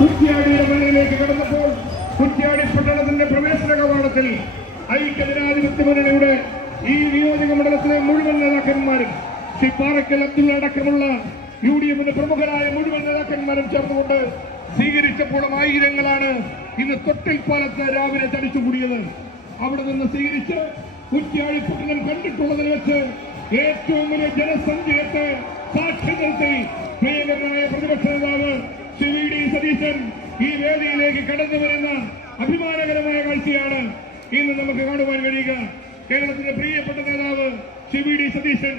കുറ്റ്യാടിയുടെ മുന്നിലേക്ക് കടന്നപ്പോൾ കുറ്റ്യാടി പട്ടണത്തിന്റെ പ്രവേശന കവാടത്തിൽ ഐക്യജനാധിപത്യ മുന്നണിയുടെ ഈ നിയോജക മണ്ഡലത്തിലെ മുഴുവൻ നേതാക്കന്മാരും ശ്രീ പാറക്കൽ അബ്ദുള്ള അടക്കമുള്ള യു ഡി എഫിന്റെ പ്രമുഖരായ മുഴുവൻ നേതാക്കന്മാരും ചേർന്നുകൊണ്ട് സ്വീകരിച്ചപ്പോഴും ആയിരങ്ങളാണ് ഇന്ന് തൊട്ടിൽപ്പാലത്ത് രാവിലെ തടിച്ചുകൂടിയത് അവിടെ നിന്ന് സ്വീകരിച്ച് കുറ്റ്യാടി പട്ടണം കണ്ടിട്ടുള്ളതിൽ വെച്ച് ഏറ്റവും വലിയ ജനസഞ്ചയത്തെ സാക്ഷി നിർത്തി പ്രിയങ്കരനായ പ്രതിപക്ഷ നേതാവ് ശ്രീ വി ഡി സതീശൻ ഈ വേദിയിലേക്ക് കടന്നു വരുന്ന അഭിമാനകരമായ കാഴ്ചയാണ് ഇന്ന് നമുക്ക് കാണുവാൻ കഴിയുക കേരളത്തിന്റെ പ്രിയപ്പെട്ട നേതാവ് വി ഡി സതീശൻ.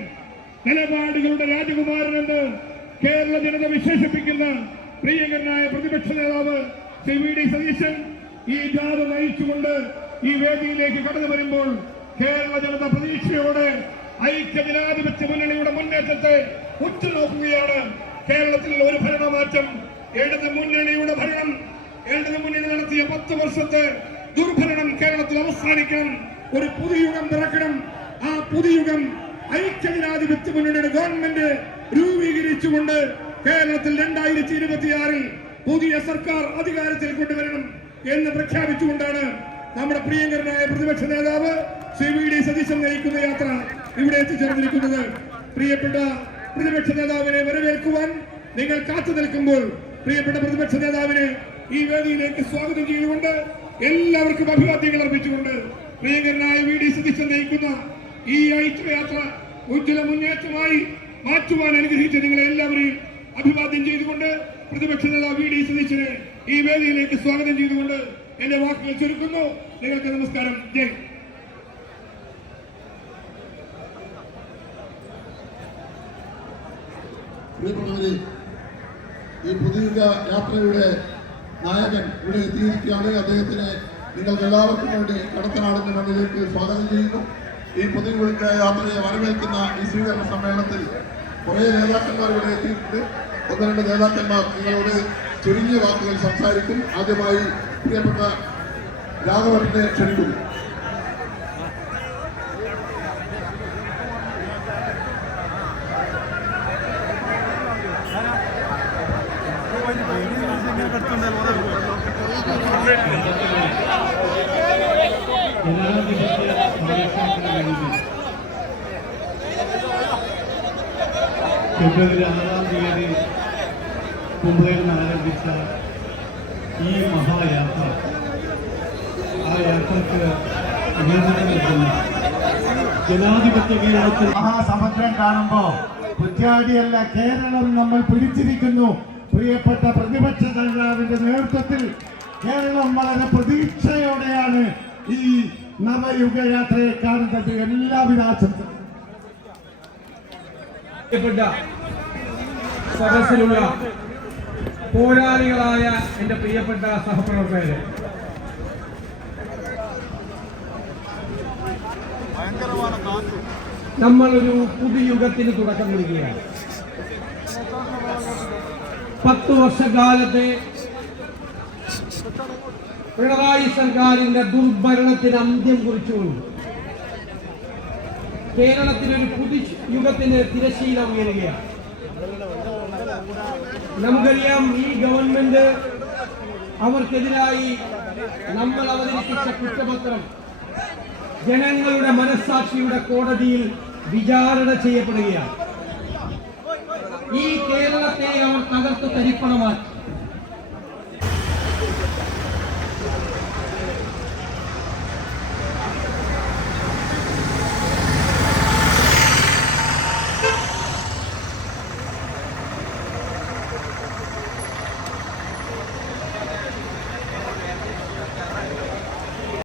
നിലപാടുകളുടെ രാജകുമാരൻ എന്ന് കേരള ജനത വിശേഷിപ്പിക്കുന്ന പ്രിയങ്കരനായ പ്രതിപക്ഷ നേതാവ് വി ഡി സതീശൻ ഈ ജാഥ നയിച്ചുകൊണ്ട് ഈ വേദിയിലേക്ക് കടന്നു വരുമ്പോൾ കേരള ജനത പ്രതീക്ഷയോടെ ഐക്യ ജനാധിപത്യ മുന്നണിയുടെ മുന്നേറ്റത്തെ ഉറ്റുനോക്കുകയാണ്. കേരളത്തിൽ ഒരു ഭരണമാറ്റം ഇടത് മുന്നണിയുടെ ഭരണം. ഇടത് മുന്നണി നടത്തിയ പത്ത് വർഷത്തെ ദുർഭരണം കേരളത്തിൽ അവസാനിക്കണം. ഒരു പുതുയുഗം പിറക്കണം. ആ പുതുയുഗം ഐക്യജനാധിപത്യ മുന്നണിയുടെ ഗവൺമെന്റ് രൂപീകരിച്ചുകൊണ്ട് കേരളത്തിൽ രണ്ടായിരത്തി ഇരുപത്തിയാറിൽ പുതിയ സർക്കാർ അധികാരത്തിൽ കൊണ്ടുവരണം എന്ന് പ്രഖ്യാപിച്ചുകൊണ്ടാണ് നമ്മുടെ പ്രിയങ്കരനായ പ്രതിപക്ഷ നേതാവ് ശ്രീ വി ഡി സതീശൻ നയിക്കുന്ന യാത്ര ഇവിടെ എത്തിച്ചേർന്നിരിക്കുന്നത്. പ്രിയപ്പെട്ട പ്രതിപക്ഷ നേതാവിനെ വരവേൽക്കുവാൻ നിങ്ങൾ കാത്തു നിൽക്കുമ്പോൾ പ്രിയപ്പെട്ട പ്രതിപക്ഷ നേതാവിനെ ഈ വേദിയിലേക്ക് സ്വാഗതം ചെയ്തുകൊണ്ട് എല്ലാവർക്കും അഭിവാദ്യങ്ങൾ അർപ്പിച്ചുകൊണ്ട് പ്രിയങ്കരനായ വി ഡി സതീശൻ നയിക്കുന്ന ഈ ഐക്യയാത്ര ഉജ്ജ്വല മുന്നേറ്റമായി മാറ്റുവാൻ അനുഗ്രഹിച്ച നിങ്ങളെ എല്ലാവരെയും അഭിവാദ്യം ചെയ്തുകൊണ്ട് പ്രതിപക്ഷ നേതാവ് വി ഡി സതീശനെ ഈ വേദിയിലേക്ക് സ്വാഗതം ചെയ്തുകൊണ്ട് എന്റെ വാക്കുകൾ ചുരുക്കുന്നു. നിങ്ങൾക്ക് നമസ്കാരം. ജയ് ഈ പുതിയ യാത്രയുടെ നായകൻ ഇവിടെ എത്തിയിരിക്കുകയാണ്. അദ്ദേഹത്തിനെ നിങ്ങൾക്ക് എല്ലാവർക്കും വേണ്ടി കടത്തനാടിന്റെ മണ്ണിലേക്ക് സ്വാഗതം ചെയ്യുന്നു. ഈ പുതിയ വിളിക്കായ യാത്രയെ വരവേൽക്കുന്ന ഈ സ്വീകരണ സമ്മേളനത്തിൽ കുറേ നേതാക്കന്മാർ ഇവിടെ എത്തിയിട്ടുണ്ട്. ഒന്ന് രണ്ട് നേതാക്കന്മാർ നിങ്ങളോട് ചുരുങ്ങിയ വാക്കുകൾ സംസാരിക്കും. ആദ്യമായി പ്രിയപ്പെട്ട രാഘവനെ ക്ഷണിക്കുന്നു ജനാധിപത്യ സംരക്ഷണത്തിന് വേണ്ടി ഫെബ്രുവരി ആറാം തീയതി മുംബൈയിൽ ആരംഭിച്ച ഈ മഹായാത്ര ആ യാത്രയ്ക്ക് നേതൃത്വം നൽകുന്ന ജനാധിപത്യ കേരളത്തിൽ മഹാസമുദ്രം കാണുമ്പോ കുറ്റ്യാടിയല്ല കേരളം നമ്മൾ പിടിച്ചിരിക്കുന്നു. പ്രിയപ്പെട്ട പ്രതിപക്ഷ നേതാവിന്റെ നേതൃത്വത്തിൽ കേരളം വളരെ പ്രതീക്ഷയോടെയാണ് ഈ നവയുഗയാത്രയെ കാണുന്നത് എല്ലാവിധ ആശംസകളും സദസ്സിലുള്ള പോരാളികളായ എന്റെ പ്രിയപ്പെട്ട സഹപ്രവർത്തകരെ. നമ്മളൊരു പുതുയുഗത്തിന് തുടക്കം കുറിക്കുകയാണ്. പത്തു വർഷക്കാലത്തെ പിണറായി സർക്കാരിന്റെ ദുർഭരണത്തിന് അന്ത്യം കുറിച്ചുകൊണ്ട് കേരളത്തിലൊരു പുതു യുഗത്തിന് തിരശീല ഉയരുകയാണ്. നമുക്കറിയാം ഈ ഗവൺമെന്റ് അവർക്കെതിരായി നമ്മൾ അവതരിപ്പിച്ച കുറ്റപത്രം ജനങ്ങളുടെ മനസ്സാക്ഷിയുടെ കോടതിയിൽ വിചാരണ ചെയ്യപ്പെടുകയാണ്. ഈ കേരളത്തെ അവർ തകർത്ത് തരിപ്പണമാക്കി.